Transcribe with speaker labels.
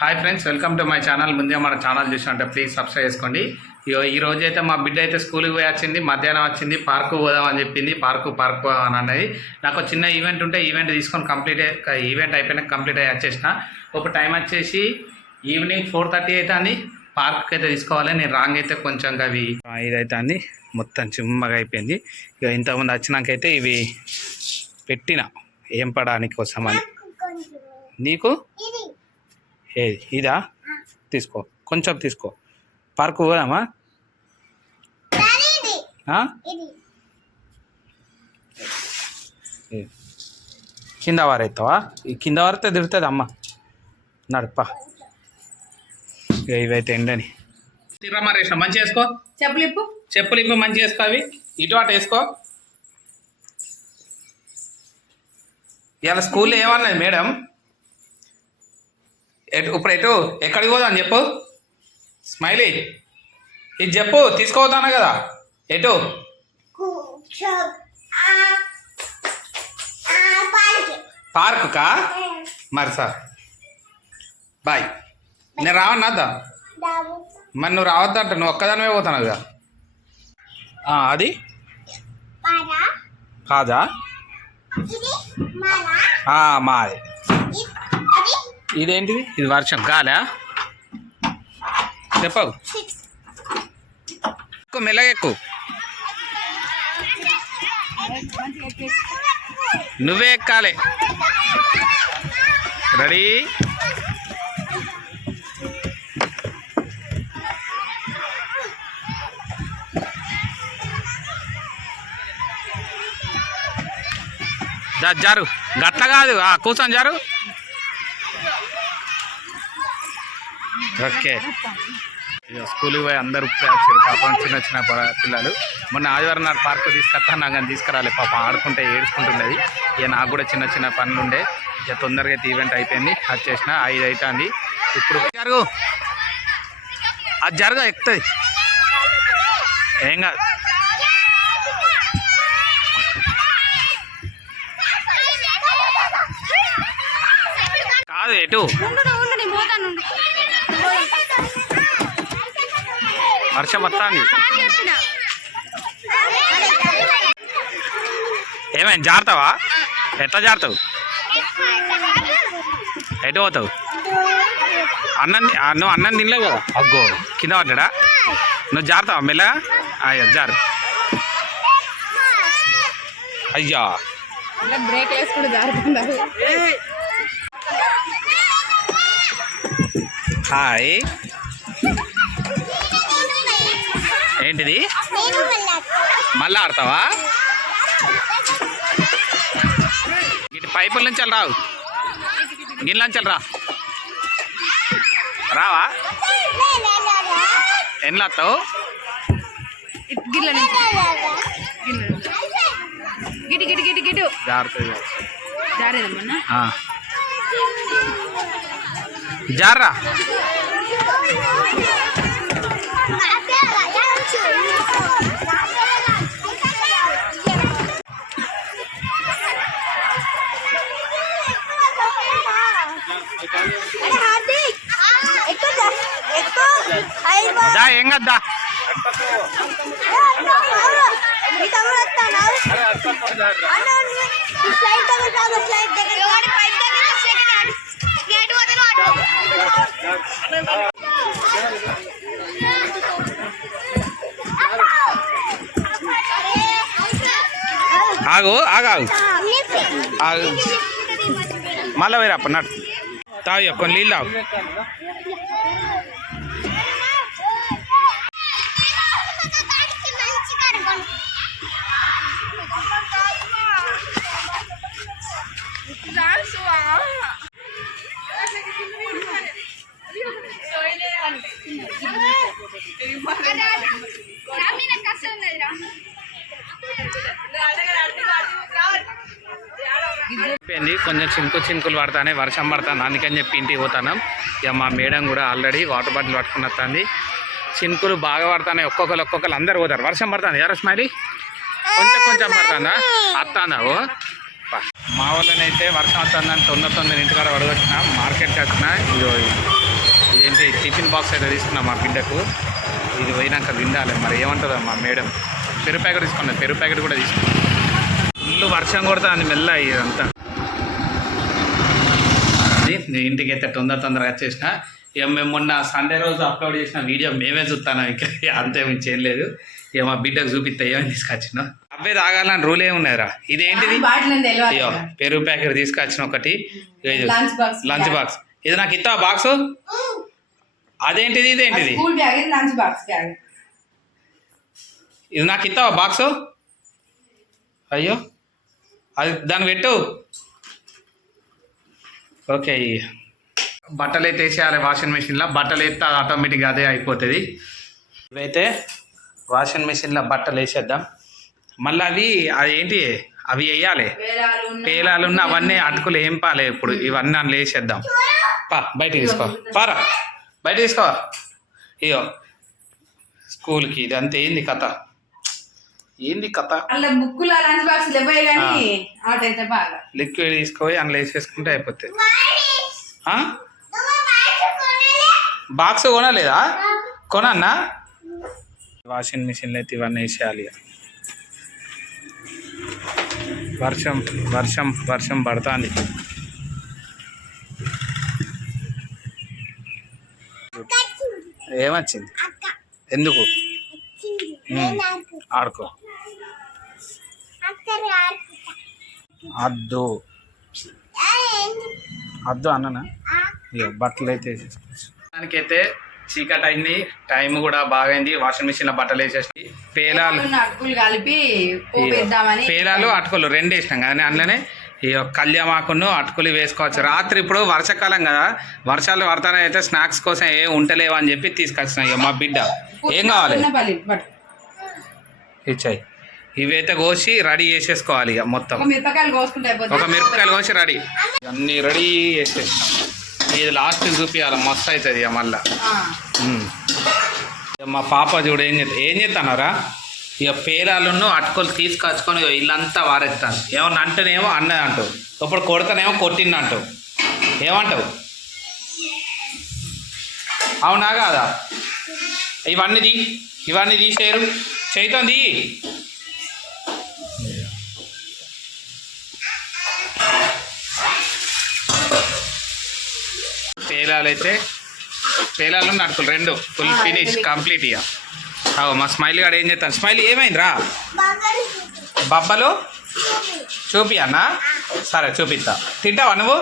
Speaker 1: Hi friends welcome to my channel ముందే మన channel చూసినట్టే ప్లీజ్ సబ్స్క్రైబ్ చేసుకోండి. ఈ రోజు అయితే మా బిడ్డ అయితే స్కూల్కి పోయి వచ్చింది మధ్యాహ్నం వచ్చింది పార్కు పోదామని చెప్పింది. పార్కు పార్కు అని అన్నది. నాకు చిన్న ఈవెంట్ ఉంటే ఈవెంట్ తీసుకొని కంప్లీట్ ఈవెంట్ అయిపోయినాక కంప్లీట్ అయ్యి వచ్చేసిన. ఒక టైం వచ్చేసి ఈవినింగ్ ఫోర్ థర్టీ అయితే అంది. పార్క్కి అయితే తీసుకోవాలి. నేను రాంగ్ అయితే కొంచెం అవి ఇదైతే అంది. మొత్తం చిమ్మగా అయిపోయింది. ఇక ఇంతకుముందు వచ్చినాకైతే ఇవి పెట్టిన. ఏం పడానికి కోసమని నీకు? ఏది ఇదా? తీసుకో. కొంచెం తీసుకో. పార్కు పోదామా. కింద వారెత్తావా ఈ కింద వారితే తిరుగుతుంది అమ్మ. నడప. ఇవైతే ఎండని. తిరమరేసిన మంచి వేసుకో.
Speaker 2: చెప్పులు ఇప్పు.
Speaker 1: చెప్పులు ఇప్పి మంచి వేసుకో అవి. ఇటు అటు వేసుకో. ఇవాళ స్కూల్లో ఏమన్నది మేడం? ఎటు ఇప్పుడు ఎటు? ఎక్కడికి పోదాం చెప్పు. స్మైలీ ఇది చెప్పు తీసుకోవద్దాను కదా? ఎటు? పార్కుకా? మరి సార్. బాయ్. నేను రావన్నా అద్దా? మరి నువ్వు రావద్దంట నువ్వు ఒక్కదానివే పోతాను కదా. అది? కాదా? మాది. ఇదేంటిది? ఇది వర్షం. గాలా? చెప్పవు. ఎక్కువ మెల్లగా ఎక్కువ నువ్వే ఎక్కాలి. రెడీ? జారు. గట్ల కాదు. ఆ, కూర్చొని జారు. ఓకే. స్కూల్కి పోయి అందరూ వచ్చారు పాపం చిన్న చిన్న పిల్లలు. మొన్న ఆదివారం నాడు పార్క్ తీసుకొస్తా నాకు కానీ తీసుకురాలి పాపం ఆడుకుంటే ఏడుచుకుంటున్నది ఇక నాకు కూడా చిన్న చిన్న పనులు ఉండే ఇక తొందరగా అయితే ఈవెంట్ అయిపోయింది. అది చేసిన ఐదు అవుతుంది ఇప్పుడు జరుగు. అది జరగ ఎక్కుతుంది. ఏం కాదు. కాదు ఎటు? వర్షం
Speaker 2: చెప్పిన
Speaker 1: ఏమైంది జారుతావా? ఎట్లా జారుతావు? ఎటు పోతావు? అన్నం నువ్వు అన్నం తినలేవు కదా? అగ్గో. కింద పడ్డా నువ్వు జారుతావా మెల్లగా అయ్యా జారు. అయ్యా.
Speaker 2: బ్రేక్ వేసుకుంటూ
Speaker 1: హాయ్. ఏంటిది? మళ్ళీ. ఆడతావా? ఇటు పైపుల నుంచి రావు. గిన్నెల నుంచి రా. రావా? ఎన్ని వస్తావు.
Speaker 2: గిటి గిటి గిటి గిటు
Speaker 1: జాగ్రత్త
Speaker 2: జారేదమ్మన్నా?
Speaker 1: జార్రా దా ఏం కద్దా? ఆగు ఆగాగు ఆగు. మళ్ళీ వేరే అప్ప నడు. తాగు కొన్ని నీళ్ళు తాగు. అయిపోయింది. కొంచెం చినుకు చినుకులు పడతానే వర్షం పడతాను అందుకని చెప్పి ఇంటికి పోతాను. ఇక మా మేడం కూడా ఆల్రెడీ వాటర్ బాటిల్ పట్టుకుని వస్తుంది. చినుకులు బాగా పడతానే. ఒక్కొక్కరు ఒక్కొక్కరు అందరు పోతారు. వర్షం పడుతుంది? ఎవరు స్మైలీ? కొంచెం కొంచెం పడుతుందా? వస్తున్నావు మా వాళ్ళనైతే వర్షం వస్తుందని తొందర తొందర ఇంటికాడ పడగొచ్చిన మార్కెట్కి వచ్చిన ఇదో. ఏంటి టిఫిన్ బాక్స్ అయితే తీసుకున్నాం మా బిడ్డకు. ఇది పోయినాక విండాలి మరి ఏమంటుందో మా మేడం. పెరుగు ప్యాకెట్ తీసుకున్నాం పెరుగు ప్యాకెట్ కూడా తీసుకున్నాం. ఫుల్ వర్షం కొడుతుంది మెల్ల ఇదంతా. ఇంటికి అయితే తొందర తొందరగా వచ్చేసిన. ఇక మేము మొన్న సండే రోజు అప్లోడ్ చేసిన వీడియో మేమే చూస్తాను ఇక అంతే మేము చేయలేదు ఇక మా బిడ్డకు చూపిస్తా ఏమని తీసుకొచ్చిన. అబ్బాయి తాగాలని రూల్ ఇదేంటిది?
Speaker 2: బాటిల్ అని తెలియదు
Speaker 1: అయ్యో పెరుగు ప్యాకెట్ తీసుకొచ్చిన ఒకటి.
Speaker 2: Lunch box.
Speaker 1: Lunch box. ఇది నాకు ఇస్తావా బాక్స్? అదేంటిది ఇదేంటిది?
Speaker 2: స్కూల్ బ్యాగ్ ఇది లంచ్ బాక్స్ బ్యాగ్.
Speaker 1: ఇది నాకు ఇస్తావా బాక్స్? అయ్యో అది దాన్ని పెట్టు. ఓకే బట్టలు అయితే వేసేయాలి వాషింగ్ మిషన్లో. బట్టలు వేస్తే అది ఆటోమేటిక్గా అదే అయిపోతుంది. ఇవైతే వాషింగ్ మిషన్లో బట్టలు వేసేద్దాం. మళ్ళీ అవి అది ఏంటి? అవి వేయాలి.
Speaker 2: వేరాలు ఉన్నాయి.
Speaker 1: పేలాలు ఉన్న అవన్నీ అటుకులు ఏం పాలే ఇప్పుడు. ఇవన్నీ అందులో వేసేద్దాం. పా బయట తీసుకో. పారా. బయట తీసుకో. ఇయో స్కూల్కి ఇది అంతే ఏంది కథ? ఏంది కథ?
Speaker 2: బుక్కుల లంచ్ బాక్స్ కానీ బాగా.
Speaker 1: లిక్విడ్ తీసుకొని అందులో వేసేసుకుంటే అయిపోతుంది? బాక్స్ కొనలేదా? కొనన్నా? వాషింగ్ మిషన్లో అయితే ఇవన్నీ వేసేయాలి. వర్షం వర్షం వర్షం పడుతుంది. ఏమొచ్చింది? ఎందుకు? ఆడుకో. అద్దు. అద్దు అన్ననా? ఇక బట్టలు అయితే దానికైతే చీకటి అయింది. టైం కూడా బాగైంది. వాషింగ్ మిషన్లో బట్టలు వేసేసి పేలాలు పేలాలు అటుకులు రెండు వేసినాం కానీ అందులోనే ఈ కళ్యామాకును అటుకులు వేసుకోవచ్చు. రాత్రి ఇప్పుడు వర్షాకాలం కదా వర్షాలు పడతానే అయితే స్నాక్స్ కోసం ఏ ఉంటలేవు అని చెప్పి తీసుకొచ్చిన ఇక మా బిడ్డ. ఏం కావాలి? ఇచ్చాయి ఇవైతే కోసి రెడీ చేసేసుకోవాలి ఇక మొత్తం.
Speaker 2: ఒక మిరపకాయలు
Speaker 1: కోసి రెడీ. అన్నీ రెడీ చేసేసినాం. ఇది లాస్ట్ చూపించాలి మస్తు అవుతుంది ఇక మళ్ళా. మా పాప చూడు ఏం చేస్తా ఏం చేస్తానరా ఇక పేలాలను అటుకొని తీసుకొచ్చుకొని ఇల్లంతా వారెత్తాను ఏమన్నా అంటేనేమో అన్నది అంటావు. ఇప్పుడు కొడతానేమో కొట్టింది అంటావు. ఏమంటావు? అవునా కాదా? ఇవన్నీ తీ ఇవన్నీ తీసేయరు. చైతుంది పేలాలైతే పేలాలు నడుకులు రెండు. Full finish. కంప్లీట్ ఇక. అవు మా స్మైల్ గాడు ఏం చేస్తాను స్మైల్ ఏమైందిరా? బబ్బలు? చూపి. అన్న సరే చూపిస్తా. తింటావా నువ్వు?